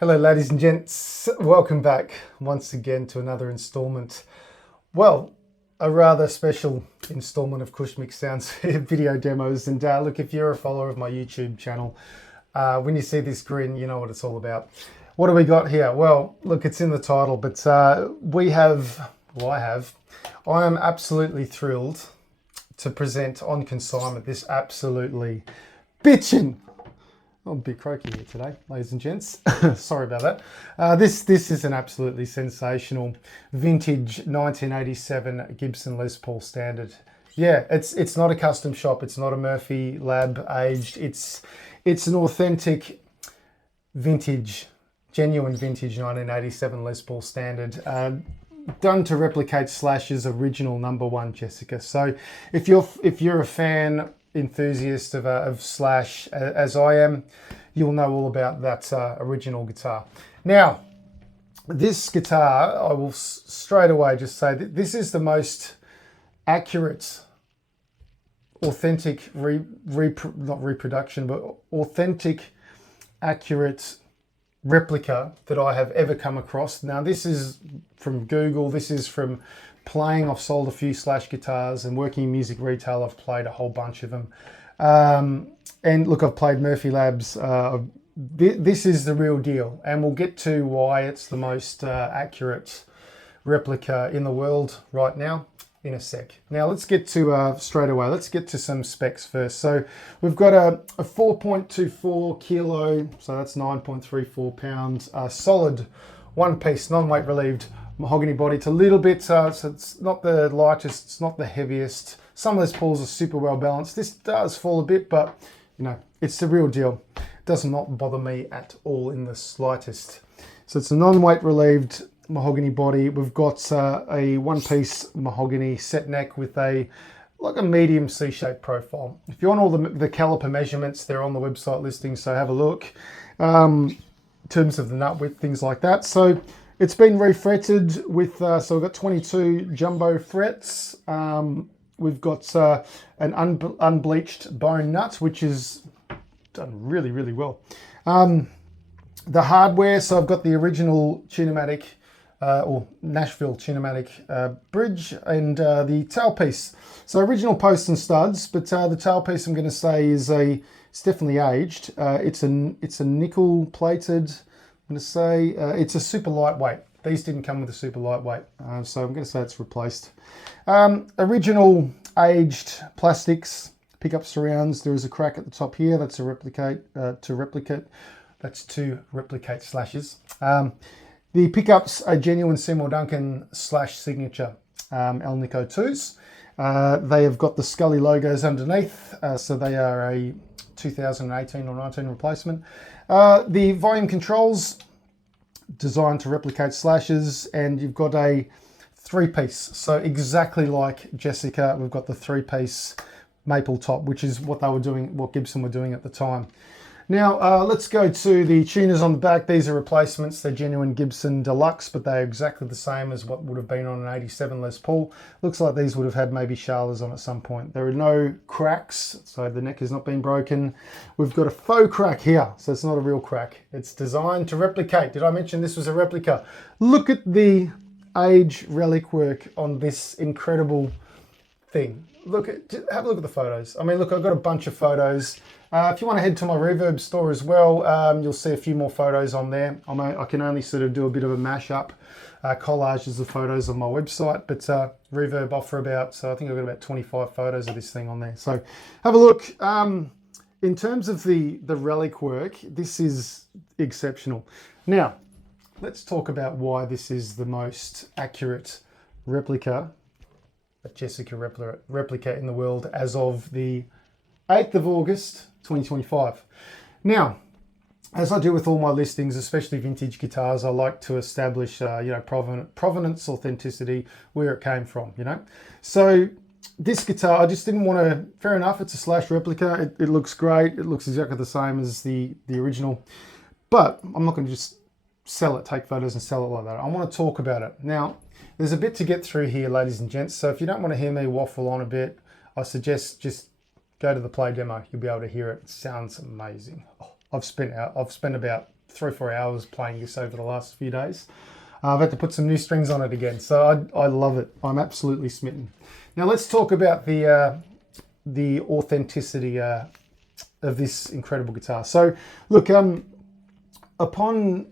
Hello ladies and gents, welcome back once again to another installment. Well, a rather special installment of Cushmic Sounds video demos. And look, if you're a follower of my YouTube channel, when you see this grin, you know what it's all about. What do we got here? Well, look, it's in the title, but I am absolutely thrilled to present on consignment this absolutely bitchin'. I'm a bit croaky here today, ladies and gents. Sorry about that. This is an absolutely sensational vintage 1987 Gibson Les Paul Standard. Yeah, it's not a custom shop. It's not a Murphy Lab aged. It's an authentic vintage, genuine vintage 1987 Les Paul Standard. Done to replicate Slash's original #1 Jessica. So if you're a fan, enthusiast of Slash as I am, you'll know all about that original guitar. Now, this guitar, I will straight away just say that this is the most accurate, authentic not reproduction, but authentic, accurate replica that I have ever come across. Now, this is from Google. This is from playing. I've sold a few Slash guitars, and working in music retail, I've played a whole bunch of them. And look, I've played Murphy Labs. This is the real deal, and we'll get to why it's the most accurate replica in the world right now in a sec. Now let's get to straight away. Let's get to some specs first. So we've got a 4.24 kilo, so that's 9.34 pounds, solid one-piece, non-weight relieved mahogany body. It's a little bit, so it's not the lightest, it's not the heaviest. Some Les Pauls are super well balanced. This does fall a bit, but you know, it's the real deal. It does not bother me at all in the slightest. So it's a non-weight relieved mahogany body. We've got a one-piece mahogany set neck with like a medium C-shaped profile. If you want all the caliper measurements, they're on the website listing, so have a look. In terms of the nut width, things like that. So it's been refretted with, so we've got 22 jumbo frets. We've got an unbleached bone nut, which is done really, really well. The hardware, so I've got the original Tunematic, or Nashville Tunematic bridge, and the tailpiece. So original posts and studs, but the tailpiece I'm going to say is it's definitely aged. It's a nickel plated. I'm going to say it's a super lightweight. These didn't come with a super lightweight, so I'm going to say it's replaced. Original aged plastics, pickup surrounds. There is a crack at the top here. That's to replicate Slashes. The pickups are genuine Seymour Duncan Slash signature Alnico 2s. They have got the Scully logos underneath, so they are a 2018 or 19 replacement. The volume controls designed to replicate Slashes, and you've got a three-piece, so exactly like Jessica, we've got the three-piece maple top, which is what they were doing, what Gibson were doing at the time. Now let's go to the tuners on the back. These are replacements. They're genuine Gibson Deluxe, but they're exactly the same as what would have been on an 87 Les Paul. Looks like these would have had maybe Charlas on at some point. There are no cracks, so the neck has not been broken. We've got a faux crack here, so it's not a real crack. It's designed to replicate. Did I mention this was a replica? Look at the age relic work on this incredible thing. Have a look at the photos. I mean, look, I've got a bunch of photos. If you want to head to my Reverb store as well, you'll see a few more photos on there. I can only sort of do a bit of a mashup, collages of photos on my website, but Reverb offer about, so I think I've got about 25 photos of this thing on there. So have a look. In terms of the relic work, this is exceptional. Now, let's talk about why this is the most accurate replica, a Jessica replica in the world as of the 8th of August 2025. Now, as I do with all my listings, especially vintage guitars, I like to establish provenance, authenticity, where it came from, you know. So this guitar, I just didn't want to, fair enough, it's a Slash replica, it looks great, it looks exactly the same as the original, but I'm not going to just sell it, take photos and sell it like that. I want to talk about it. Now, there's a bit to get through here, ladies and gents, so if you don't want to hear me waffle on a bit, I suggest just go to the play demo. You'll be able to hear it. It sounds amazing. Oh, I've spent about 3 or 4 hours playing this over the last few days. I've had to put some new strings on it again, so I love it. I'm absolutely smitten. Now let's talk about the authenticity of this incredible guitar. So look, upon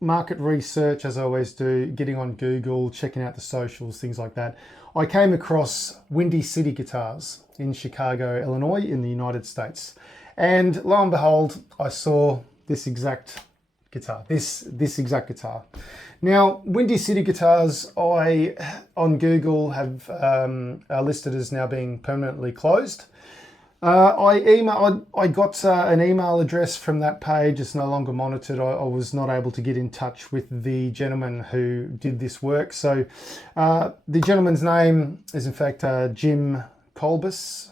market research, as I always do, getting on Google, checking out the socials, things like that, I came across Windy City Guitars in Chicago, Illinois, in the United States. And lo and behold, I saw this exact guitar, this exact guitar. Now, Windy City Guitars, on Google have are listed as now being permanently closed. I got an email address from that page. It's no longer monitored. I was not able to get in touch with the gentleman who did this work. So the gentleman's name is in fact Jim Kolbusz.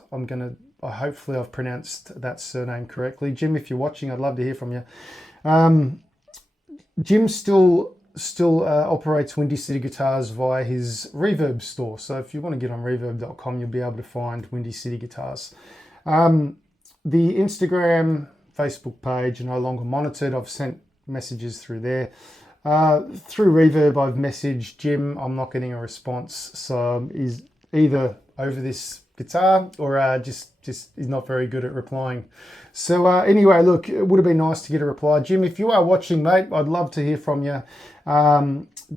Hopefully I've pronounced that surname correctly. Jim, if you're watching, I'd love to hear from you. Jim still operates Windy City Guitars via his Reverb store. So if you want to get on reverb.com, you'll be able to find Windy City Guitars. The Instagram, Facebook page are no longer monitored. I've sent messages through there. Through Reverb, I've messaged Jim. I'm not getting a response. So he's either over this guitar or just is not very good at replying. So anyway, look, it would have been nice to get a reply. Jim, if you are watching, mate, I'd love to hear from you.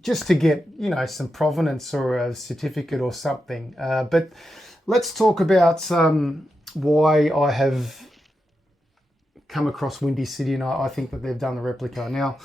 Just to get, some provenance or a certificate or something. But let's talk about why I have come across Windy City, and I think that they've done the replica. Now,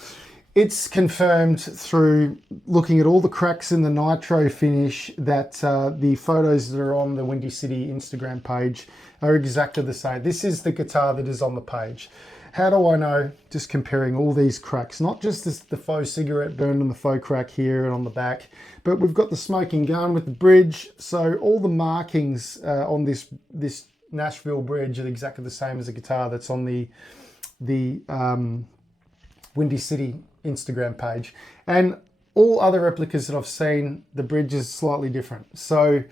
it's confirmed through looking at all the cracks in the nitro finish that the photos that are on the Windy City Instagram page are exactly the same. This is the guitar that is on the page. How do I know? Just comparing all these cracks, not just the faux cigarette burn and the faux crack here and on the back, but we've got the smoking gun with the bridge. So all the markings on this Nashville bridge are exactly the same as the guitar that's on the Windy City Instagram page. And all other replicas that I've seen, the bridge is slightly different. So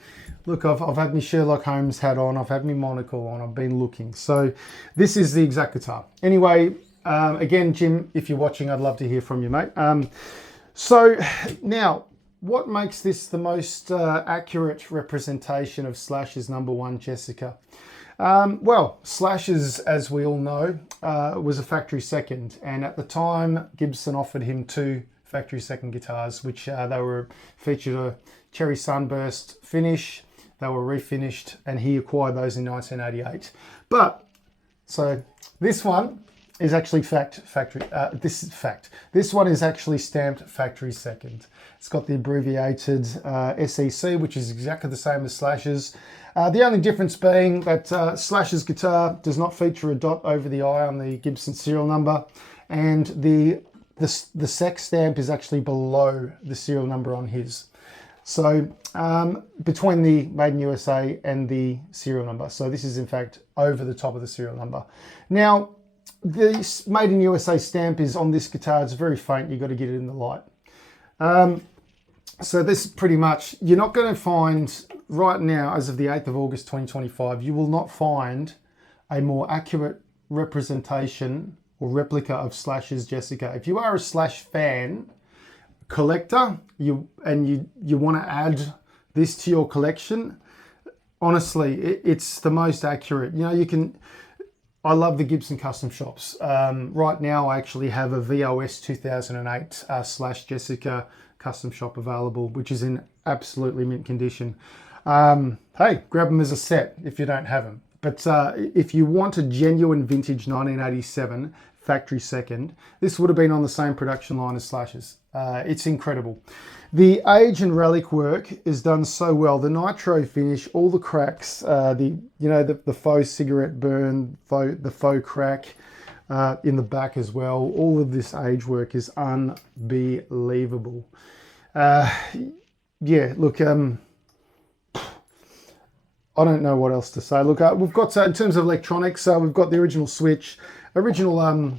look, I've had my Sherlock Holmes hat on, I've had my monocle on, I've been looking. So this is the exact guitar. Anyway, again, Jim, if you're watching, I'd love to hear from you, mate. So now, what makes this the most accurate representation of Slash's #1 Jessica? Well, Slash's, as we all know, was a factory second, and at the time Gibson offered him 2 factory second guitars, which they were featured a cherry sunburst finish. They were refinished, and he acquired those in 1988. But so this one is actually This one is actually stamped factory second. It's got the abbreviated SEC, which is exactly the same as Slash's. The only difference being that Slash's guitar does not feature a dot over the I on the Gibson serial number, and the SEC stamp is actually below the serial number on his. So between the Made in USA and the serial number. So this is in fact over the top of the serial number. Now, the Made in USA stamp is on this guitar. It's very faint. You've got to get it in the light. So this pretty much, you're not going to find right now, as of the 8th of August 2025, you will not find a more accurate representation or replica of Slash's Jessica. If you are a Slash fan, collector, you want to add this to your collection, honestly, it's the most accurate. I love the Gibson custom shops. Right now I actually have a VOS 2008 Slash Jessica custom shop available, which is in absolutely mint condition. Hey, grab them as a set if you don't have them. But if you want a genuine vintage 1987 factory second, this would have been on the same production line as Slash's. It's incredible. The age and relic work is done so well. The nitro finish, all the cracks, the faux cigarette burn, the faux crack in the back as well. All of this age work is unbelievable. Yeah, look, I don't know what else to say. Look, we've got, in terms of electronics, we've got the original switch, original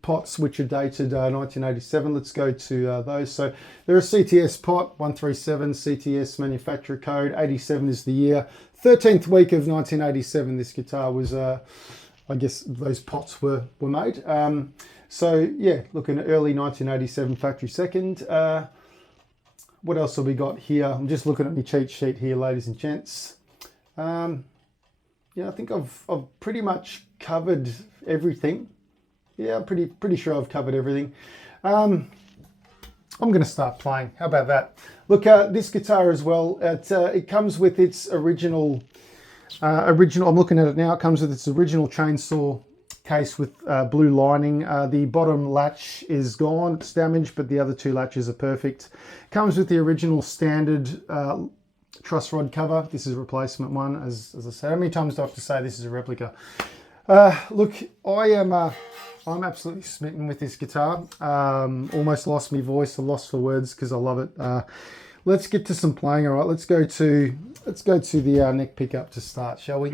pots, which are dated 1987. Let's go to those. So they're a CTS pot, 137 CTS manufacturer code, 87 is the year. 13th week of 1987, this guitar was I guess those pots were made. So yeah, looking at early 1987 factory second. What else have we got here? I'm just looking at my cheat sheet here, ladies and gents. Yeah, I think I've pretty much covered everything. Yeah, I'm pretty sure I've covered everything. I'm going to start playing. How about that? Look, this guitar as well. It comes with its original. I'm looking at it now. It comes with its original chainsaw case with blue lining. The bottom latch is gone, it's damaged, but the other two latches are perfect. Comes with the original standard truss rod cover. This is a replacement one, as I said. How many times do I have to say this is a replica? Look, I'm absolutely smitten with this guitar. Almost lost my voice, I'm lost for words because I love it. Let's get to some playing. All right, let's go to the neck pickup to start, shall we?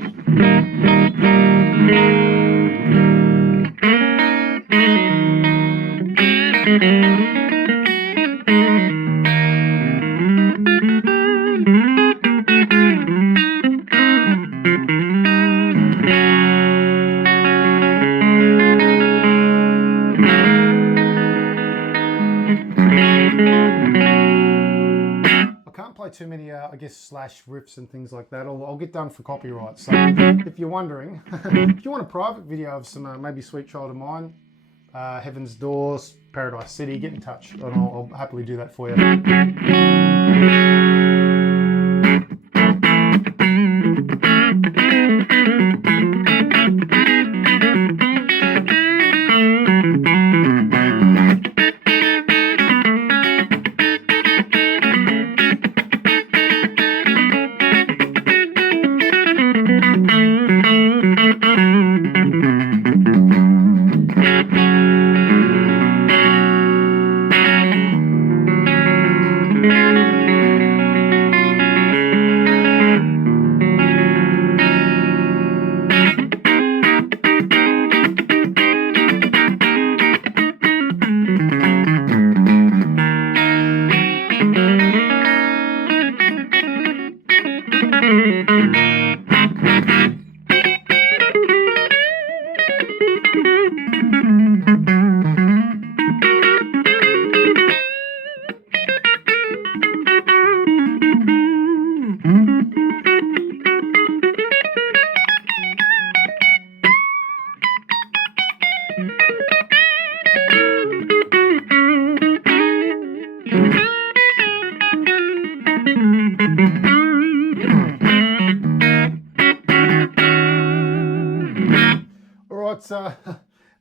Too many, I guess, slash riffs and things like that. I'll get done for copyright. So if you're wondering, if you want a private video of some maybe Sweet Child of Mine, Heaven's Doors, Paradise City, get in touch and I'll happily do that for you.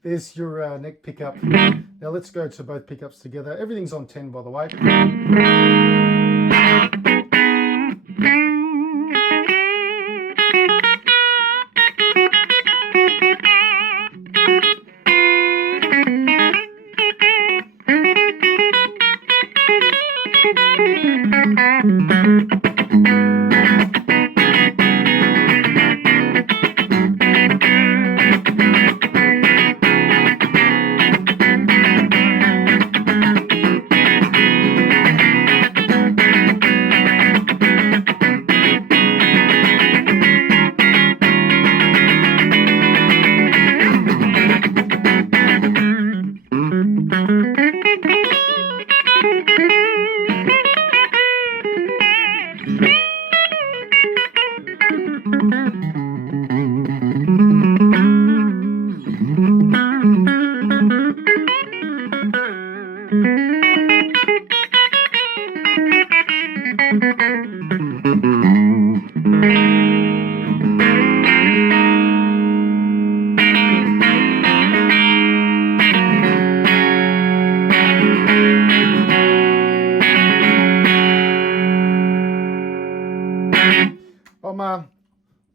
There's your neck pickup. Now let's go to both pickups together. Everything's on 10, by the way.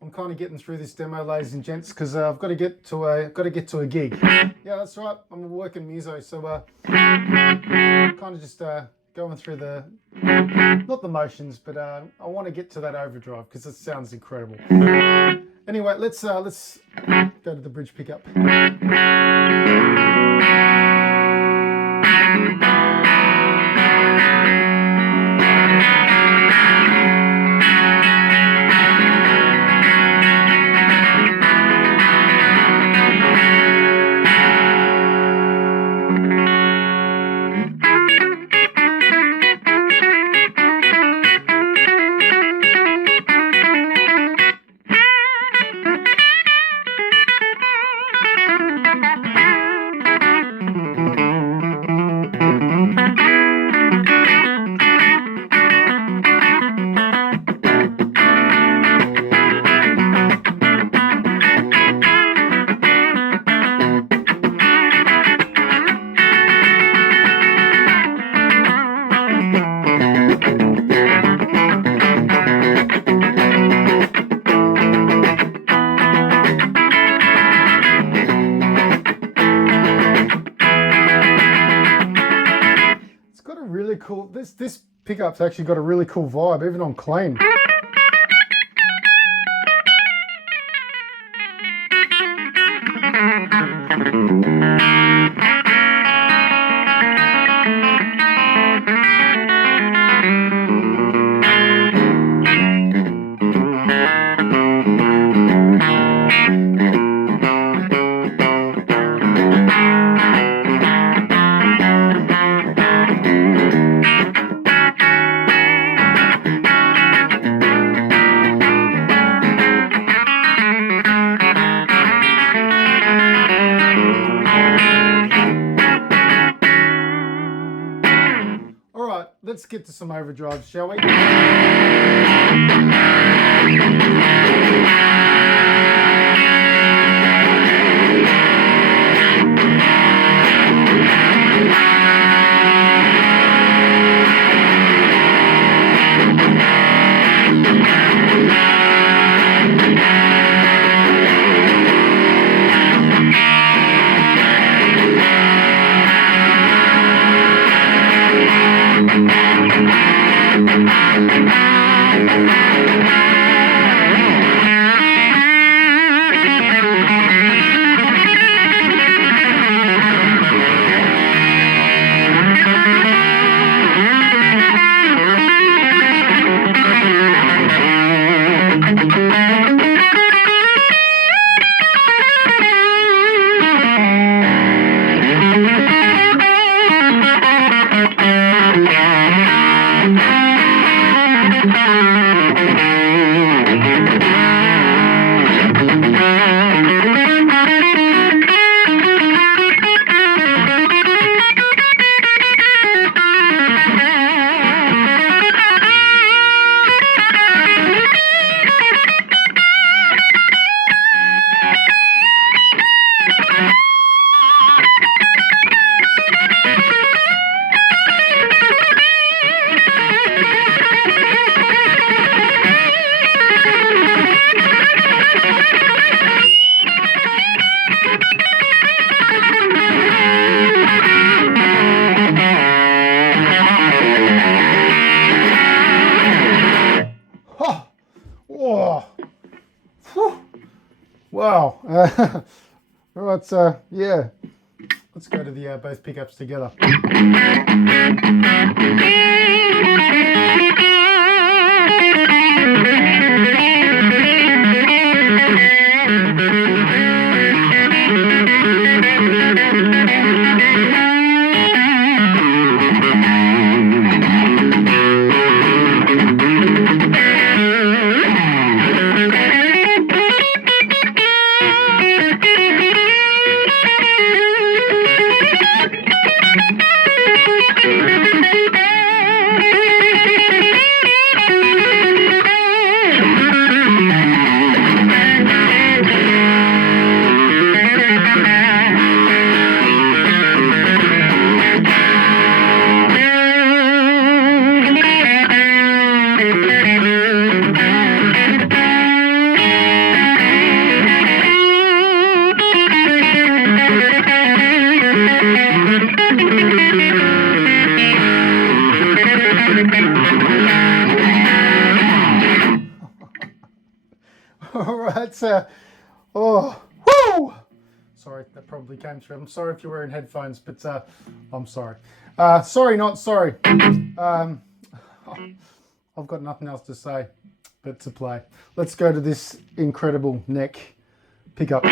I'm kind of getting through this demo, ladies and gents, because I've got to get to a gig. Yeah, that's right. I'm a working muso, so kind of just going through the not the motions, but I want to get to that overdrive because it sounds incredible. Anyway, let's go to the bridge pickup. really cool. This pickup's actually got a really cool vibe, even on clean. Let's get to some overdrives, shall we? Wow. Right, yeah. Let's go to the both pickups together. All right, so, oh, woo! Sorry, that probably came through. I'm sorry if you're wearing headphones, but I'm sorry. Sorry, not sorry. I've got nothing else to say but to play. Let's go to this incredible neck pickup.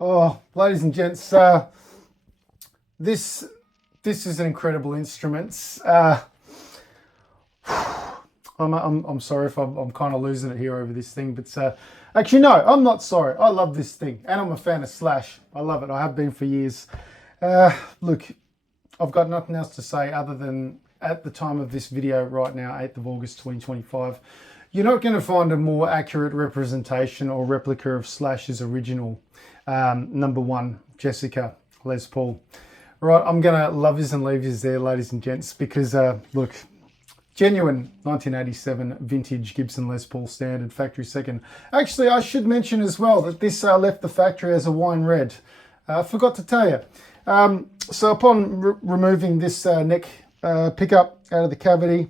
Oh, ladies and gents, this is an incredible instrument. I'm sorry if I'm kind of losing it here over this thing, but actually no, I'm not sorry. I love this thing, and I'm a fan of Slash. I love it. I have been for years. Look, I've got nothing else to say other than at the time of this video right now, 8th of August 2025, you're not going to find a more accurate representation or replica of Slash's original number 1 Jessica Les Paul. Right, I'm going to love yous and leave yous there, ladies and gents, because look, genuine 1987 vintage Gibson Les Paul Standard factory second. Actually, I should mention as well that this left the factory as a wine red. I forgot to tell you. So upon removing this neck pickup out of the cavity,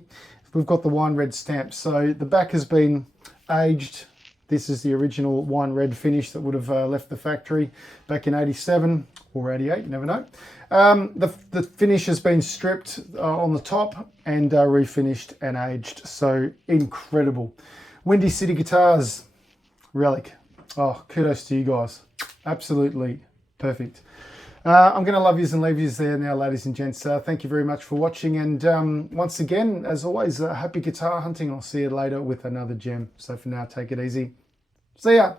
we've got the wine red stamp. So the back has been aged. This is the original wine red finish that would have left the factory back in 87 or 88, you never know. The finish has been stripped on the top and refinished and aged. So incredible. Windy City Guitars, Relic. Oh, kudos to you guys. Absolutely perfect. I'm going to love yous and leave yous there now, ladies and gents. Thank you very much for watching. And once again, as always, happy guitar hunting. I'll see you later with another gem. So for now, take it easy. See ya.